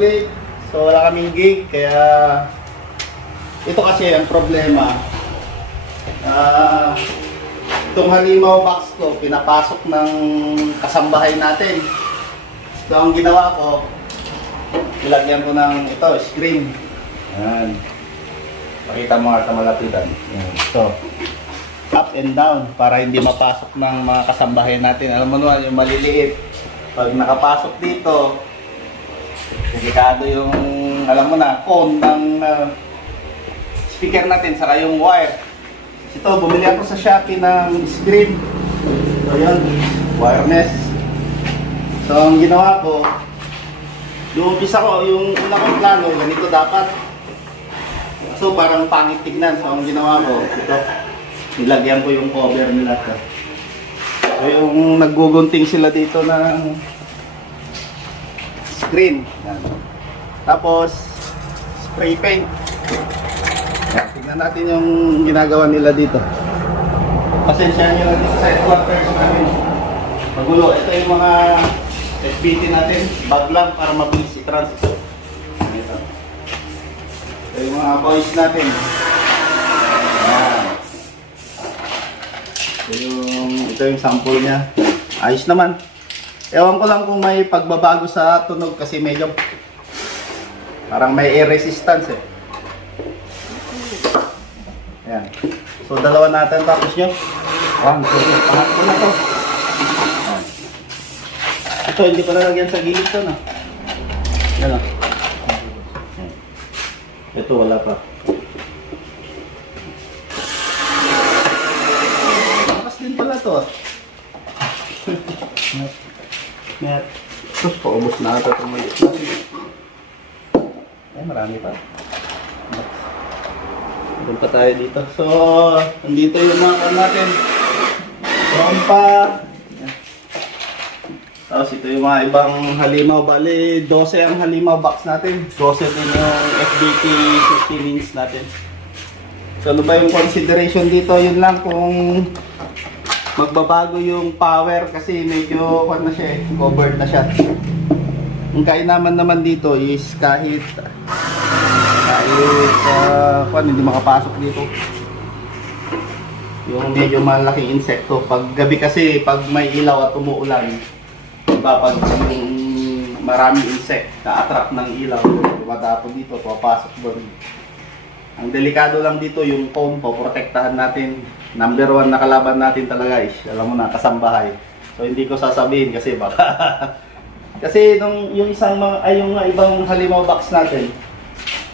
ulit. So wala kaming gig, kaya ito kasi ang problema. Itong halimaw box ko, pinapasok ng kasambahay natin. So ang ginawa ko, ilagyan ko ng ito, screen. Yan. Pakita mo nga sa malapitan. Yan. So, up and down para hindi mapasok ng mga kasambahay natin. Alam mo naman, yung maliliit. Pag nakapasok dito, delikado yung, alam mo na, phone ng speaker natin, saka yung wire. Ito, bumili ako sa Shopee ng screen. So yun, wireless. So ang ginawa ko, lumupis ako, yung una kong plano, ganito dapat. So parang pangit tignan. So ang ginawa ko, ito, nilagyan ko yung cover nila. So yung naggugunting sila dito ng screen. Yan. Tapos, spray paint. Yan. Tignan natin yung ginagawa nila dito. Pasensya nyo lang dito sa headquarters namin. Magulo. Ito yung mga FBT natin. Bag lang para mabilis i-transfer. Ito. Ito yung mga boys natin. Yan. Ito yung sample niya. Ayos naman. Ewan ko lang kung may pagbabago sa tunog kasi medyo parang may air resistance eh. Ayan. So dalawa natin tapos nyo. Pangat ko na to. Ayan. Ito hindi pa nalagyan sa gilid to na. Yan o. Ito wala pa. Makas din pala to. Net. Tapos paubos na ata itong maliit natin. Ay, marami pa. Doon pa tayo dito. So, nandito yung mga natin. Rompa. Tapos ito yung mga ibang halimaw. Bali, 12 ang halimaw box natin. 12 din yung FBT 15 inch natin. So, ano ba yung consideration dito? Yun lang kung magbabago yung power kasi medyo covered na siya. Ang kainaman naman dito is kahit hindi makapasok dito yung medyo malaking insekto. Pag gabi kasi, pag may ilaw at umuulan, diba, pag maraming insect na-attract ng ilaw, matapon dito, papasok doon. Ang delikado lang dito yung foam, poprotektahan natin. Number 1 na kalaban natin talaga is, alam mo na, kasambahay. So hindi ko sasabihin kasi baka kasi yung ibang halimaw box natin,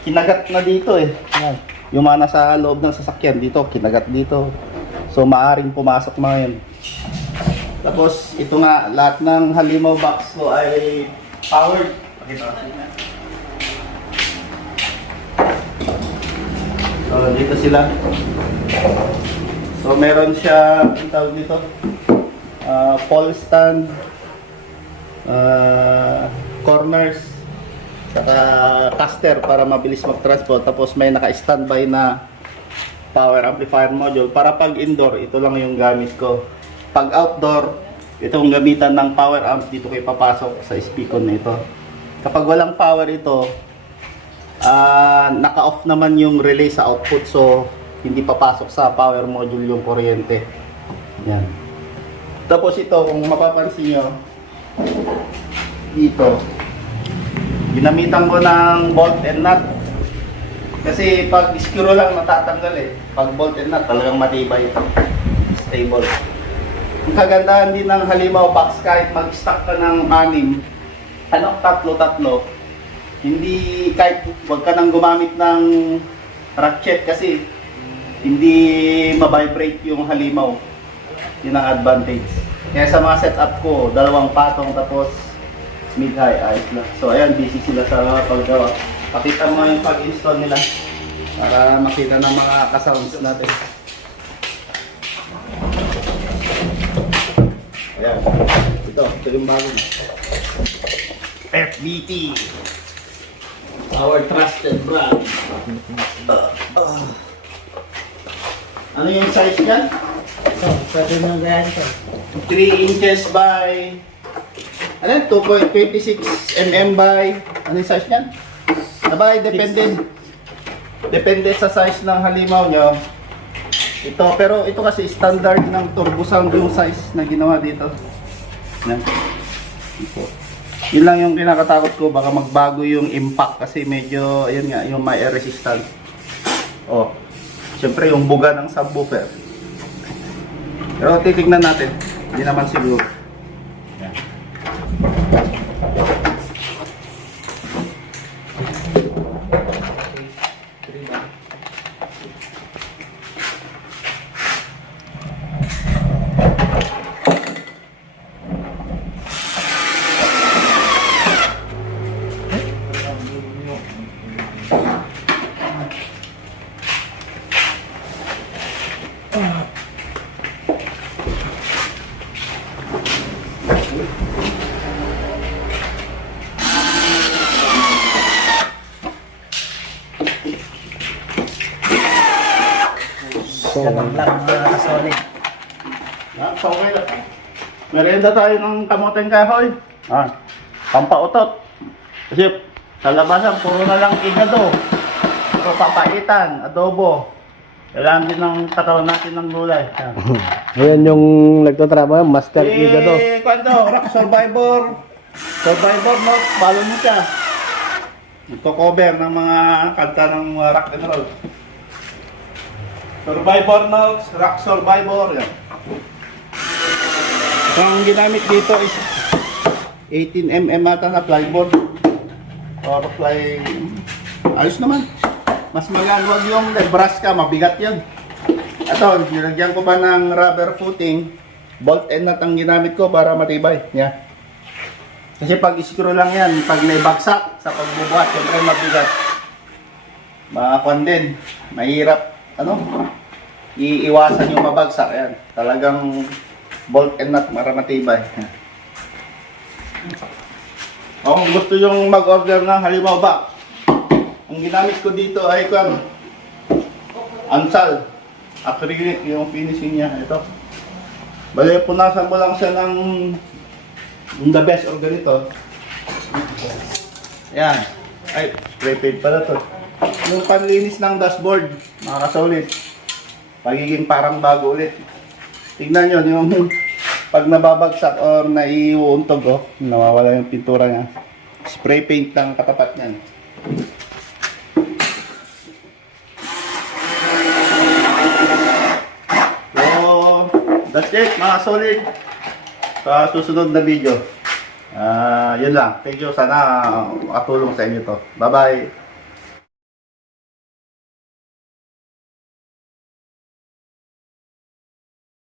kinagat na dito eh. Yan. Yung mga nasa loob ng sasakyan dito, kinagat dito. So maaring pumasok mga yun. Tapos ito nga, lahat ng halimaw box ko ay powered. Pakita ko niya. So dito sila. So meron siya, ang tawag dito, pole stand, corners, saka caster para mabilis mag-transport. Tapos may naka-standby na power amplifier module. Para pag indoor, ito lang yung gamit ko. Pag outdoor, itong gamitan ng power amp, dito kayo papasok sa speaker na ito. Kapag walang power ito, naka-off naman yung relay sa output. So hindi papasok sa power module yung kuryente. Yan. Tapos ito, kung mapapansin nyo, dito, ginamitan ko ng bolt and nut. Kasi pag screw lang natatanggal eh. Pag bolt and nut, talagang matibay ito. Stable. Ang kagandahan din ng halimaw box, kahit mag-stock ka ng 6, tatlo, hindi, kahit wag ka nang gumamit ng ratchet kasi hindi ma-vibrate yung halimaw. Yun ang advantage. Kaya sa mga setup ko, 2 patong tapos mid-high, ayos lang. So ayan, busy sila sa paggawa. Pakita mo yung pag-install nila para makita ng mga ka-sounds natin. Ayan. Ito yung bago na. FBT. Our trusted brand. Ano yung size niyan? Pwede nang ganyan ito. 3 inches by Ano yun? 2.26 mm by, ano yung size niyan? Sabay, depende sa size ng halimaw nyo. Ito, pero ito kasi standard ng turbo sound yung size na ginawa dito. Yan. Ito. Yun lang yung kinakatakot ko, baka magbago yung impact kasi medyo, ayun nga, yung may air resistance. Oh, syempre yung buga ng subwoofer. Pero titignan natin, hindi naman siguro. Yan. Ganun lang mga kasolid. So okay lang. Merienda tayo ng kamoteng kahoy. Pampautot. Kasi sa labasan, puro na lang igado. Puro papaitan, adobo. Kailangan din ng katawan natin ng gulay. Ayan yung nagtatrabaho, master nigga to. Kwento, Rock Survivor. Survivor, no? Follow mo siya. Ito cover ng mga kanta ng rock and roll. Survivor Notes, Rock Survivor. Yan. So, ang ginamit dito is 18mm ata na plyboard. Or fly... Ayos naman. Mas magalwag yung brush ka, mabigat yun. Ito, nilagyan ko pa ng rubber footing. Bolt end nut ang ginamit ko para matibay. Yan. Kasi pag screw lang yan, pag naibagsak sa pagbubuhat, syempre mabigat. Makakuan din. Mahirap. Ano? Iiwasan yung mabagsak. Yan. Talagang bolt and nut para matibay. Kung gusto yung mag-order ng halimaw ba, ang ginamit ko dito ay Ansal. Acrylic yung finishing niya. Ito. Bale, punasan mo lang siya ng the best or ganito. Yan. Ay, spray paint pala to. Yung panlinis ng dashboard, mga kasolid. Pagiging parang bago ulit. Tignan nyo, yung pag nababagsak or naiuuntog, nawawala yung pintura niya. Spray paint lang katapat niyan. So, that's it mga solid. Sa susunod na video. Yun lang. Thank you. Sana makatulong sa inyo to. Bye-bye.